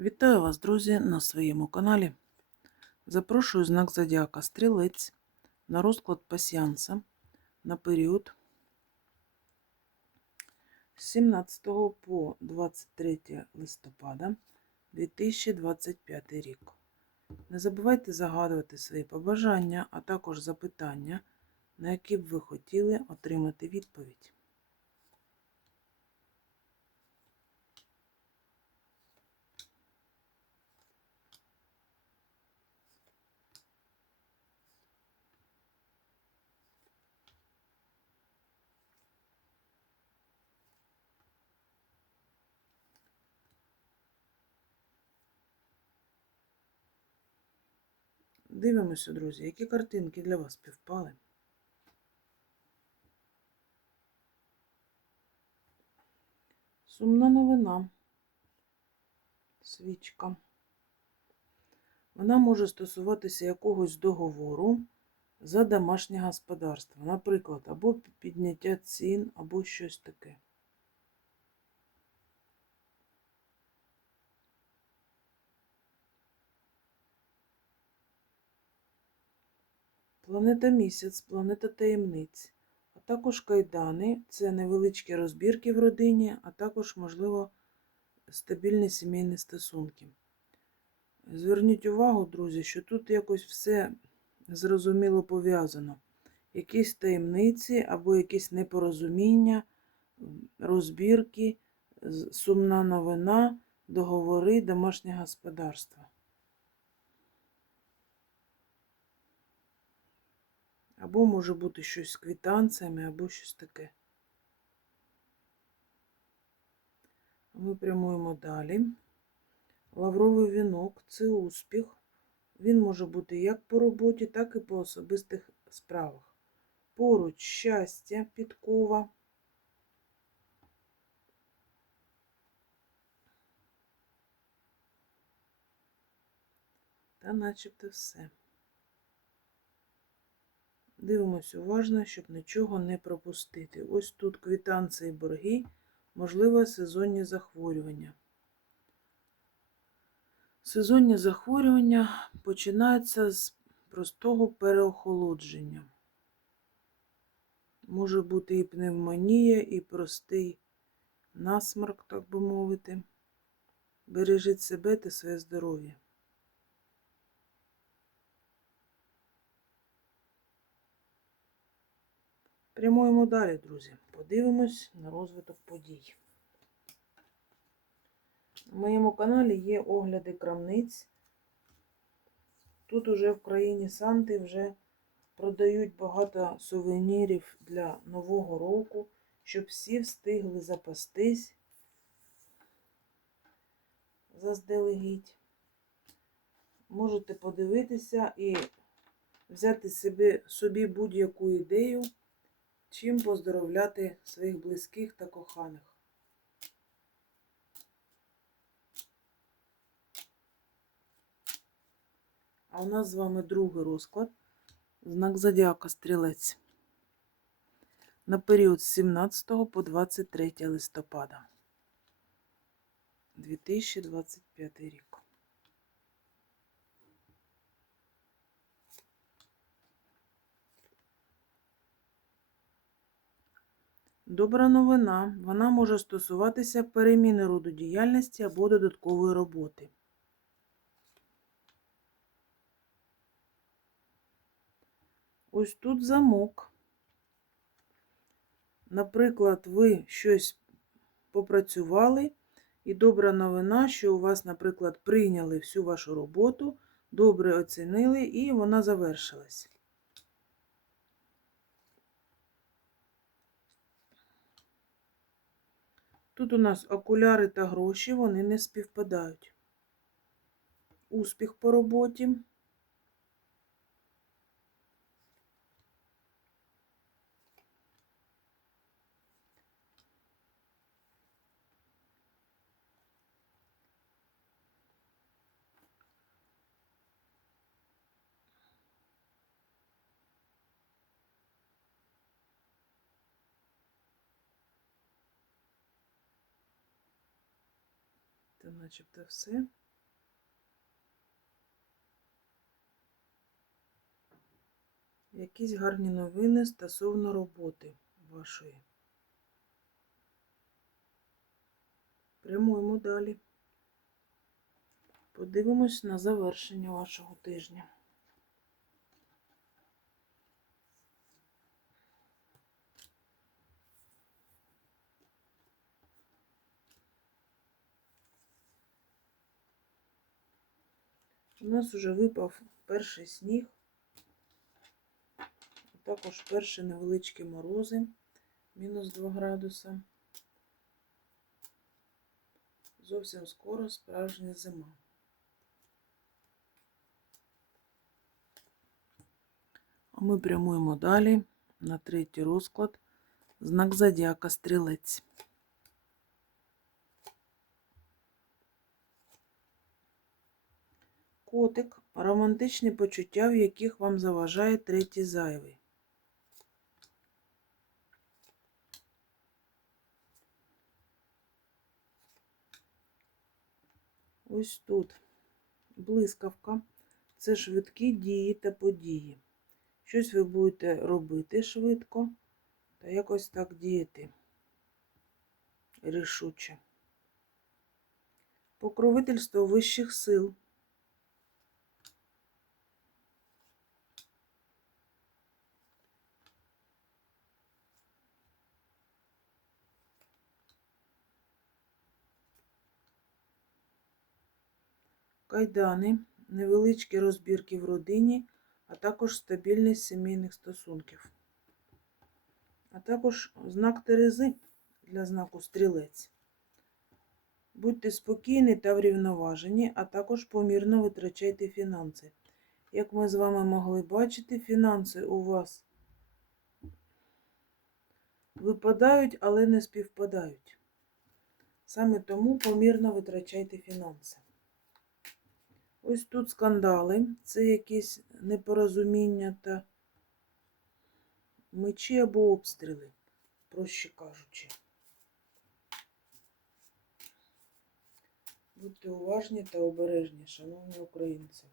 Вітаю вас, друзі, на своєму каналі. Запрошую знак Зодіака Стрілець на розклад пасіанса на період з 17 по 23 листопада 2025 рік. Не забувайте загадувати свої побажання, а також запитання, на які б ви хотіли отримати відповідь. Дивимося, друзі, які картинки для вас співпали. Сумна новина. Свічка. Вона може стосуватися якогось договору за домашнє господарство. Наприклад, або підняття цін, або щось таке. Планета місяць, планета таємниць, а також кайдани це невеличкі розбірки в родині, а також, можливо, стабільні сімейні стосунки. Зверніть увагу, друзі, що тут якось все зрозуміло пов'язано. Якісь таємниці або якісь непорозуміння, розбірки, сумна новина, договори, домашнє господарство. Або може бути щось з квітанціями, або щось таке. Ми прямуємо далі. Лавровий вінок це успіх. Він може бути як по роботі, так і по особистих справах. Поруч щастя, підкова. Та начебто все. Дивимося уважно, щоб нічого не пропустити. Ось тут квитанції борги, можливо, сезонні захворювання. Сезонні захворювання починаються з простого переохолодження. Може бути і пневмонія, і простий насморк, так би мовити. Бережіть себе та своє здоров'я. Прямуємо далі, друзі. Подивимось на розвиток подій. На моєму каналі є огляди крамниць. Тут уже в країні Санти вже продають багато сувенірів для Нового року, щоб всі встигли запастись заздалегідь. Можете подивитися і взяти собі, собі будь-яку ідею чим поздоровляти своїх близьких та коханих. А у нас з вами другий розклад, знак Зодіака Стрілець на період з 17 по 23 листопада 2025 рік. Добра новина. Вона може стосуватися переміни роду діяльності або додаткової роботи. Ось тут замок. Наприклад, ви щось попрацювали, і добра новина, що у вас, наприклад, прийняли всю вашу роботу, добре оцінили, і вона завершилась. Тут у нас окуляри та гроші, вони не співпадають. Успіх по роботі. начебто все. Якісь гарні новини стосовно роботи вашої. Прямуємо далі. Подивимось на завершення вашого тижня. У нас уже випав перший сніг, також перші невеличкі морози, мінус 2 градуса. Зовсім скоро справжня зима. А ми прямуємо далі на третій розклад. Знак зодіака стрілець. Котик романтичні почуття, в яких вам заважає третій зайвий. Ось тут блискавка. Це швидкі дії та події. Щось ви будете робити швидко та якось так діяти рішуче. Покровительство вищих сил. Кайдани, невеличкі розбірки в родині, а також стабільність сімейних стосунків. А також знак Терези для знаку стрілець. Будьте спокійні та врівноважені, а також помірно витрачайте фінанси. Як ми з вами могли бачити, фінанси у вас випадають, але не співпадають. Саме тому помірно витрачайте фінанси. Ось тут скандали, це якісь непорозуміння та мечі або обстріли, проще кажучи. Будьте уважні та обережні, шановні українці.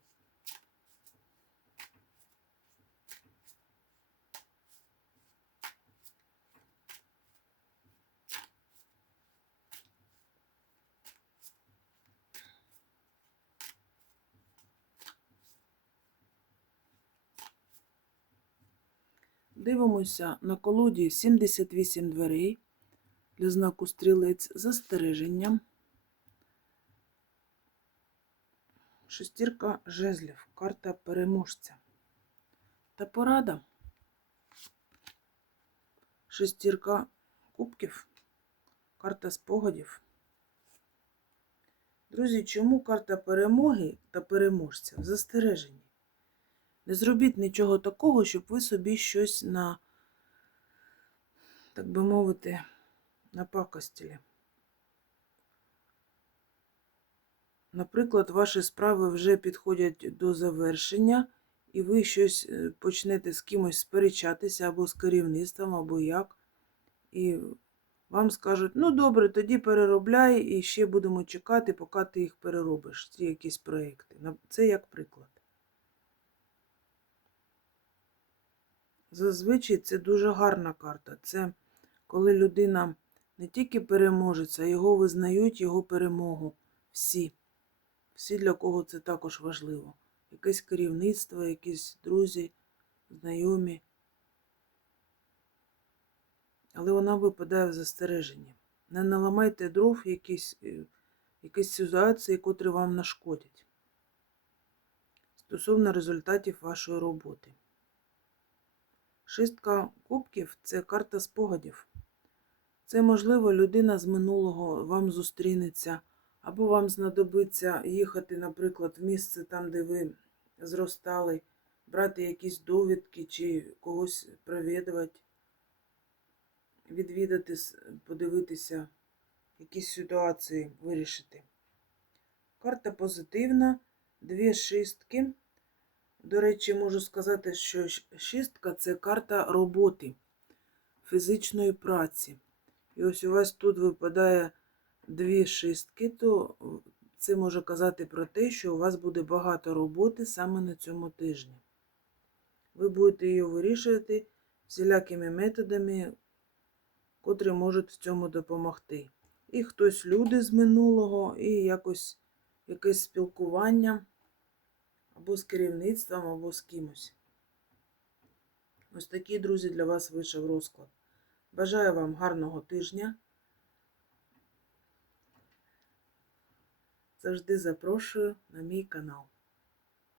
Дивимося на колоді 78 дверей для знаку стрілець застереження. Шестірка жезлів, карта переможця. Та порада. Шестірка кубків, карта спогадів. Друзі, чому карта перемоги та переможця в застереженні? Не зробіть нічого такого, щоб ви собі щось на, так би мовити, напакостілі. Наприклад, ваші справи вже підходять до завершення, і ви щось е, почнете з кимось сперечатися або з керівництвом, або як. І вам скажуть, ну добре, тоді переробляй і ще будемо чекати, поки ти їх переробиш, ці якісь проекти. Це як приклад. Зазвичай це дуже гарна карта. Це коли людина не тільки переможеться, а його визнають, його перемогу. Всі. Всі, для кого це також важливо. Якесь керівництво, якісь друзі, знайомі. Але вона випадає в застереженні. Не наламайте дров якісь, е, якісь ситуації, котрі вам нашкодять. Стосовно результатів вашої роботи. Шістка кубків це карта спогадів. Це, можливо, людина з минулого вам зустрінеться, або вам знадобиться їхати, наприклад, в місце там, де ви зростали, брати якісь довідки чи когось провідувати, відвідати, подивитися, якісь ситуації вирішити. Карта позитивна, дві шістки. До речі, можу сказати, що шістка це карта роботи, фізичної праці. І ось у вас тут випадає дві шістки, то це може казати про те, що у вас буде багато роботи саме на цьому тижні. ви будете її вирішувати всілякими методами, котрі можуть в цьому допомогти. І хтось люди з минулого, і якось якесь спілкування або з керівництвом, або з кимось. Ось такий, друзі, для вас вийшов розклад. Бажаю вам гарного тижня. Завжди запрошую на мій канал.